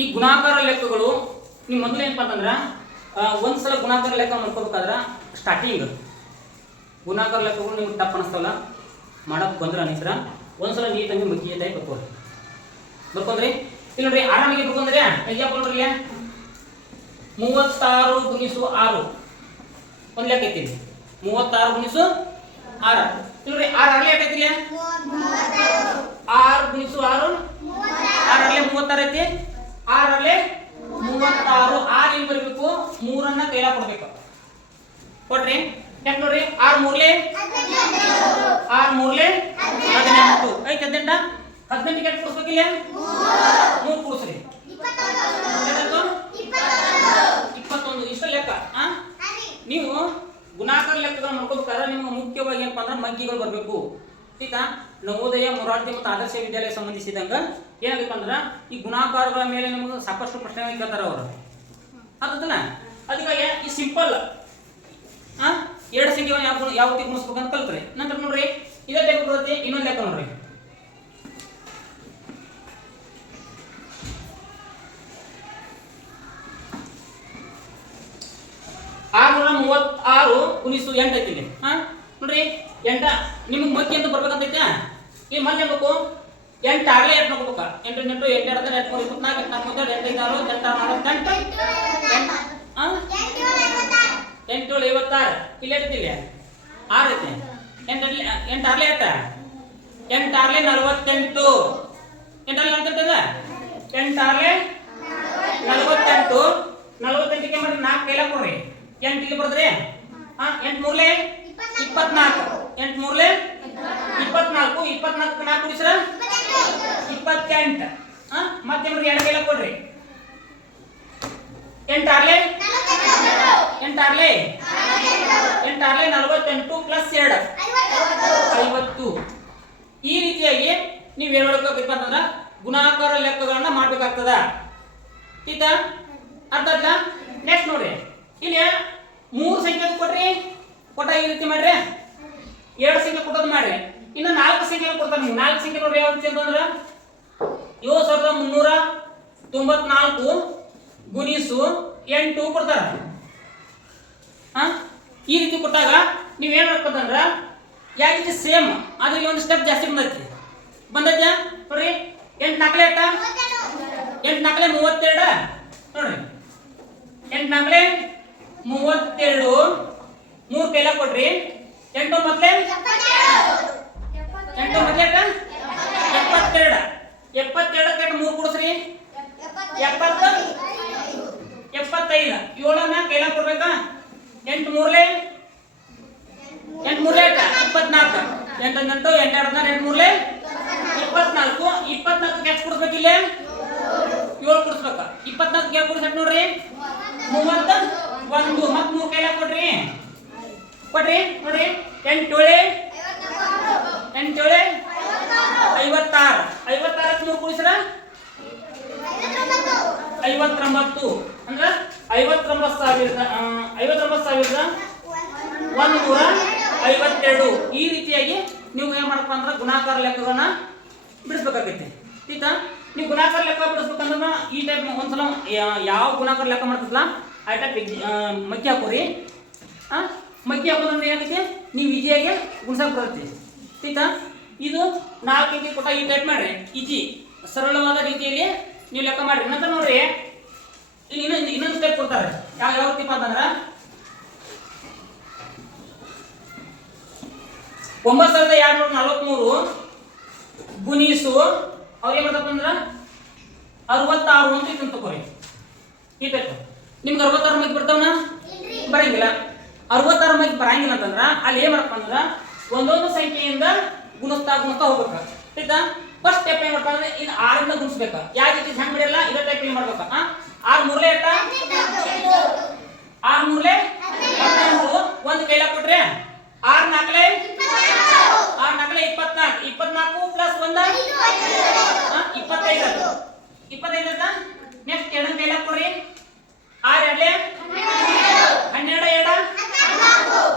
ಈ ಗುಣಾಕಾರ ಲೆಕ್ಕಗಳು ನೀವು ಮೊದಲು ಏನಪ್ಪ ಅಂತಂದ್ರೆ ಒಂದ್ಸಲ ಗುಣಾಕಾರ ಲೆಕ್ಕ ಮಾಡ್ಕೋಬೇಕಾದ್ರೆ ಸ್ಟಾರ್ಟಿಂಗ್ ಗುಣಾಕಾರ ಲೆಕ್ಕಗಳು ನಿಮ್ಗೆ ಟಪ್ ಅನಿಸ್ತವಲ್ಲ ಮಾಡೋಕೆ ಬಂದ್ರೆ ಅನಿಸ್ರ ಒಂದ್ಸಲ ನೀಟಾಗಿ ಮಗ್ಗಿಯದಾಗಿ ಬರ್ಕೊಂಡ್ರಿ ಇಲ್ಲಿ ನೋಡ್ರಿ ಆರಾಮಿಗೆ ಬರ್ಕೊಂಡ್ರಿ ಎಕ್ಸಾಂಪಲ್ ನೋಡ್ರಿ 36 ಗುಣಿಸು 6 ಒಂದು ಲೆಕ್ಕ ಐತಿ 36 ಗುಣಿಸು 6 ನೋಡ್ರಿ 6 ಅರ್ಲೆ ಐತಿ 6 ಗುಣಿಸು 6 6 ಅರ್ಲೆ 36 ಐತಿ 6 ಅರ್ಲೆ 36 6 ಇಲ್ಲಿ ಬರಬೇಕು 3 ಅನ್ನ ಕೈಲ ಕೊಡ್ಬೇಕು ಕೊಡ್ರಿ ಯಾಕೆ ನೋಡ್ರಿ 6 ಮೂರ್ಲೆ 18 ಐತಿ 18 ಗೆ ಕೊಡ್ಸ್ಬೇಕಿಲ್ಲ 3 ಕೊಡ್ಸ್ರಿ 21 ಇಷ್ಟ ಲೆಕ್ಕ ನೀವು ಗುಣಾಕಾರ ಲೆಕ್ಕಗಳನ್ನ ಮಾಡ್ಕೋಬೇಕಾದ್ರೆ ನಿಮ್ಗೆ ಮುಖ್ಯವಾಗಿ ಏನಪ್ಪ ಅಂದ್ರೆ ಮಗ್ಗಿಗಳು ಬರಬೇಕು ಈಗ ನವೋದಯ ಮೊರಾರ್ಜಿ ಮತ್ತು ಆದರ್ಶ ವಿದ್ಯಾಲಯ ಸಂಬಂಧಿಸಿದಂಗ ಏನಾಗಪ್ಪ ಅಂದ್ರೆ ಈ ಗುಣಾಕಾರಗಳ ಮೇಲೆ ನಿಮಗೆ ಸಾಕಷ್ಟು ಪ್ರಶ್ನೆಗಳು ಕೇಳ್ತಾರೆ ಅವರು ಅದಲ್ಲ ಅದಕ್ಕಾಗಿ ಈ ಸಿಂಪಲ್ ಎರಡು ಸಂಖ್ಯೆಗಳನ್ನ ಯಾವ ರೀತಿ ಗುಣಿಸ್ಬೇಕಂತ ಕಲ್ತ್ರಿ ನಂತರ ನೋಡ್ರಿ ಇದೇ ಟೈಪ್ ಬರುತ್ತೆ ಇನ್ನೊಂದು ಲೆಕ್ಕ ನೋಡ್ರಿ 636 ಗುಣಿಸು 8 ಐತಿ ನೋಡ್ರಿ 8 ನಿಮಗೆ ಮಗ್ಗಿ ಅಂತ ಬರ್ಬೇಕಂತೈತೆ ಈ ಮೊನ್ನೆ ಬೇಕು 8 ಆಗ್ಲೇ 8 ನೋಡ್ಬೇಕಾ 8 8 8 2 8 24 8 8 8 8 56 ಇಲ್ಲಿ ಇರ್ತಿಲ್ಲ 6 ಐತೆ 8 ಆಗ್ಲೇ 8 ಆಗ್ಲೇ 48 8 ಆಗ್ಲೇ 48 48ಕ್ಕೆ ಮಾಡಿ 4 ಕೈಲ ಕೊಡ್ರಿ 8 ಇಲ್ಲಿ ಬರ್ತದ್ರಿ 8 ಮೂರ್ಲೆ 24 8 ಮೂರ್ಲೆ 24 24 4 ಕುಡಿಸ್ರ 28 ಮತ್ತೆ ನೋಡಿ 2 ಕೈಲ ಕೊಡ್ರಿ 8 ಆಗ್ಲೇ 48 ಪ್ಲಸ್ 2 50 ಈ ರೀತಿಯಾಗಿ ನೀವು ಏನು ಮಾಡಬೇಕು ಅಂತಂದ್ರೆ ಗುಣಾಕಾರ ಲೆಕ್ಕಗಳನ್ನ ಮಾಡಬೇಕಾಗ್ತದ ಈಗ ಅರ್ಥ ಆಯ್ತಾ ನೆಕ್ಸ್ಟ್ ನೋಡ್ರಿ ಇಲ್ಲಿ 3 ಸಂಖ್ಯೆ ಕೊಟ್ರಿ ಕೊಟ್ಟ ಈ ರೀತಿ ಮಾಡ್ರಿ 2 ಸಂಖ್ಯೆ ಕೊಟ್ಟೋದು ಮಾಡ್ರಿ ಇನ್ನು 4 ಸಂಖ್ಯೆ ಕೊಡ್ತಾರೆ ನೀವು 4 ಸಂಖ್ಯೆ ನೋಡ್ರಿ ಯಾವ ರೀತಿ ಅಂತಂದ್ರೆ 7394 ಗುಣಿಸು 8 ಕೊಡ್ತಾರ ಈ ರೀತಿ ಕೊಟ್ಟಾಗ ನೀವು ಏನು ಮಾಡ್ಬೇಕಂದ್ರ ಯಾವ ರೀತಿ ಸೇಮ್ ಅದ್ರಲ್ಲಿ ಒಂದು ಸ್ಟೆಪ್ ಜಾಸ್ತಿ ಬಂದೈತೆ ನೋಡ್ರಿ 8 4 8 4 32 ನೋಡ್ರಿ 8 4 32 3 ಕೈಲ ಕೊಡ್ರಿ 8 ಮೊದಲೇ 72 ಕ್ಕೆ 3 ಕೊಡ್ಸ್ರಿ 75 7ನ್ನ ಕೈಲ ಕೊಡ್ಬೇಕಾ 8 ಮೂರ್ಲೆ 24 8 8 3 24 24 ಎಷ್ಟು ಕೊಡ್ಸ್ಬೇಕಿಲ್ಲ 7 ಕೊಡ್ಸ್ಬೇಕ 24 ಎಷ್ಟು ಕೊಡ್ಸಕ್ ನೋಡ್ರಿ 31 ಮತ್ತೆ 3 ಕೈಲ ಕೊಡ್ರಿ ನೋಡ್ರಿ 8 56 56 3 ಕೊಡ್ಸ್ರ 59 ಅಂದ್ರೆ 59,152 ಈ ರೀತಿಯಾಗಿ ನೀವು ಏನು ಮಾಡಪ್ಪ ಅಂದ್ರೆ ಗುಣಾಕಾರ ಲೆಕ್ಕಗಳನ್ನ ಬಿಡಿಸ್ಬೇಕಾಗೈತಿ ಈಗ ನೀವು ಗುಣಾಕಾರ ಲೆಕ್ಕ ಬಿಡಿಸ್ಬೇಕಂದ್ರೆ ಈ ಟೈಪ್ ಒಂದ್ಸಲ ಯಾವ ಗುಣಾಕಾರ ಲೆಕ್ಕ ಮಾಡ್ತಿದ್ಲ ಆ ಟೈಪ್ ಮಗ್ಗಿ ಹಾಕೋರಿ ಮಗ್ಗಿ ಹಾಕೋದ್ರೆ ಏನಾಗೈತಿ ನೀವು ಈಜಿಯಾಗಿ ಗುಣಿಸಕ್ಕೆ ಬರುತ್ತೆ ಈಗ ಇದು 4 ಅಂಕಿ ಕೊಟ್ಟ ಈ ಟೈಪ್ ಮಾಡ್ರಿ ಈಜಿ ಸರಳವಾದ ರೀತಿಯಲ್ಲಿ ನೀವು ಲೆಕ್ಕ ಮಾಡ್ರಿ ನಂತರ ನೋಡ್ರಿ ಇನ್ನೊಂದು ಸ್ಟೆಪ್ ಕೊಡ್ತಾರೆ ಯಾವ ರೀತಿ ಅಂತಂದ್ರೆ 9243 ಗುಣಿಸು ಅವ್ರು ಏನ್ ಮಾಡ್ತಪ್ಪ ಅಂದ್ರೆ 66 ಅಂತ ಇದನ್ನ ತಗೋರಿ ಈ ಟೈಪ್ ನಿಮ್ಗೆ 66 ಮಗ್ಗಿ ಬರ್ತಾವನ ಬರಂಗಿಲ್ಲ 66 ಮಗ್ಗಿ ಬರಂಗಿಲ್ಲ ಅಂತಂದ್ರ ಅಲ್ಲಿ ಏನ್ ಮಾಡಪ್ಪ ಅಂದ್ರ ಒಂದೊಂದು ಸಂಖ್ಯೆಯಿಂದ ಗುಣಿಸ್ತಾ ಹೋಗ್ಬೇಕು ಆಯ್ತಾ ಫಸ್ಟ್ ಸ್ಟೆಪ್ ಏನ್ ಮಾಡ್ತಾ ಅಂದ್ರೆ ಇನ್ನು 6 ಇಂದ ಗುಣಿಸ್ಬೇಕು ಯಾವ ರೀತಿ ಹೆಂಗ್ ಬಿಡಲ್ಲ ಇದೇ ಟೈಪ್ ಏನ್ ಮಾಡ್ಬೇಕು 6 ಮೂರ್ಲೆ 6 ಮೂರ್ಲೆ 13 ಒಂದು ಕೈಲ ಕೊಟ್ರೆ 6 4 24 ಪ್ಲಸ್ 1 25 25 ನೆಕ್ಸ್ಟ್ 2 ಕೈಲ ಕೊಡ್ರಿ 6 2 12 2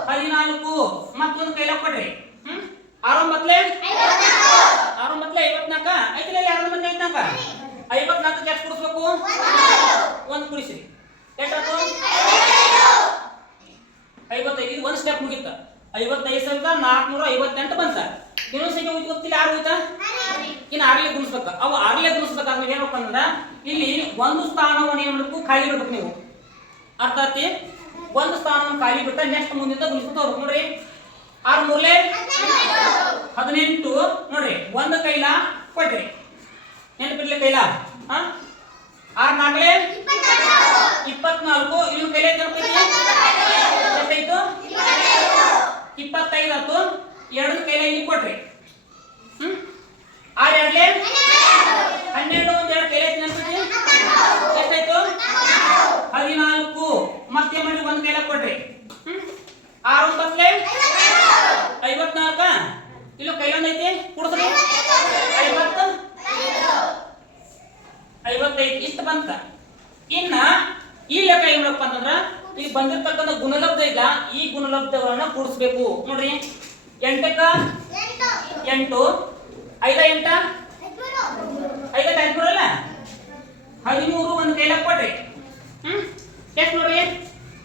14 ಮತ್ತೊಂದು ಕೈಲ ಕೊಡ್ರಿ 6 ಮತ್ಲೆ 54 ಐತಿಲ್ಲ 2 54 54 ಎಷ್ಟು ಕೊಡಿಸ್ಬೇಕು ಅಂತಂದ್ರ ಇಲ್ಲಿ ಒಂದು ಸ್ಥಾನವನ್ನು ಏನ್ ಮಾಡಬೇಕು ಖಾಲಿ ಬಿಡ್ಬೇಕು ನೀವು ಅರ್ಥ ಆತಿ ಒಂದು ಸ್ಥಾನವನ್ನು ಖಾಲಿ ಬಿಟ್ಟ ನೆಕ್ಸ್ಟ್ ಮುಂದಿಂದ ಗುಣಿಸ್ತಾ ಹೋಗ್ಬೇಕು ನೋಡ್ರಿ 6 ಮೂರ್ಲೆ 18 ನೋಡ್ರಿ ಒಂದು ಕೈಲ ಕೊಟ್ರಿ ನೆನಪಿರ್ಲಿ ಕೈಲ 6 ನಾಲ್ಕಲೆ 24 ಇನ್ನು ಕೈಲೆ ಎಷ್ಟಾಯ್ತು 25 ಆಯ್ತು ಎರಡು ಕೈಲ ಇಲ್ಲಿ ಕೊಟ್ರಿ 6 ಎರಡ್ಲೆ 12 ಒಂದ್ ಎರಡು ಕೈಲೆ ನೆನಪಿರ್ಲಿ ಎಷ್ಟಾಯ್ತು 14 ಮತ್ತೆ ಮಾಡಿ ಒಂದ್ ಕೈಲ ಕೊಟ್ರಿ 6 9ಲೆ 54 ಇಲ್ಲೂ ಕೈಲೊಂದ್ ಐತಿ ಕುಡಿದ್ರಿ 55 ಇಷ್ಟು ಬಂತ ಇನ್ನ ಈ ಲೆಕ್ಕ ಏನ್ ಮಾಡಪ್ಪ ಅಂತಂದ್ರ ಈಗ ಬಂದಿರ್ತಕ್ಕಂಥ ಗುಣಲಬ್ಧ ಇಲ್ಲ ಈ ಗುಣಲಬ್ಧಗಳನ್ನ ಕೂಡಿಸ್ಬೇಕು ನೋಡ್ರಿ 8ಕ್ಕ 8 5 8 5 8 ಅಲ್ಲ 13 ಒಂದ್ ಕೈಲಾಗ ಕೊಟ್ರಿ ಎಷ್ಟು ನೋಡ್ರಿ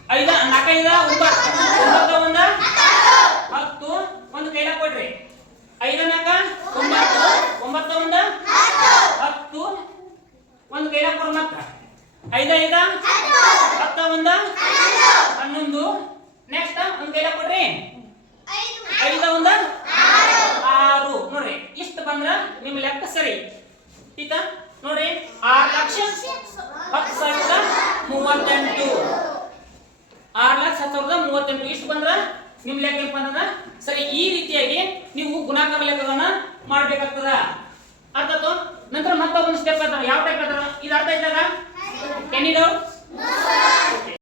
5 4 5 9 1 10 ಒಂದು ಕೈಲಾಗ ಕೊಟ್ರಿ 5 4 9 9 1 10 ಒಂದು ಕೈಲಾಗ ಕೊಡ್ರಿ ಮತ್ತ 5 5 10 1 11 ನೆಕ್ಸ್ಟ್ ಒಂದು ಕೈಲಾಗ ಕೊಡ್ರಿ 5 1 6 ನೋಡ್ರಿ ಇಷ್ಟು ಬಂದ್ರ ನಿಮ್ಮ ಲೆಕ್ಕ ಸರಿ ಈಗ ನೋಡ್ರಿ 6,10,38 6,10,38 ಇಷ್ಟು ಬಂದ್ರ ನಿಮ್ ಲೆಕ್ಕ ಏನಪ್ಪ ಅಂತಂದ್ರ ಸರಿ ಈ ರೀತಿಯಾಗಿ ನೀವು ಗುಣಾಕಾರ ಲೆಕ್ಕಗಳನ್ನ ಮಾಡ್ಬೇಕಾಗ್ತದ ಅರ್ಥ ಆಯ್ತು ನಂತರ ಮತ್ತೆ ಒಂದು ಸ್ಟೆಪ್ ಅದ ಯಾವ ಟೈಪ್ ಅದ ಇದು ಅರ್ಥ ಆಯ್ತದ ಎನಿ ಡೌಟ್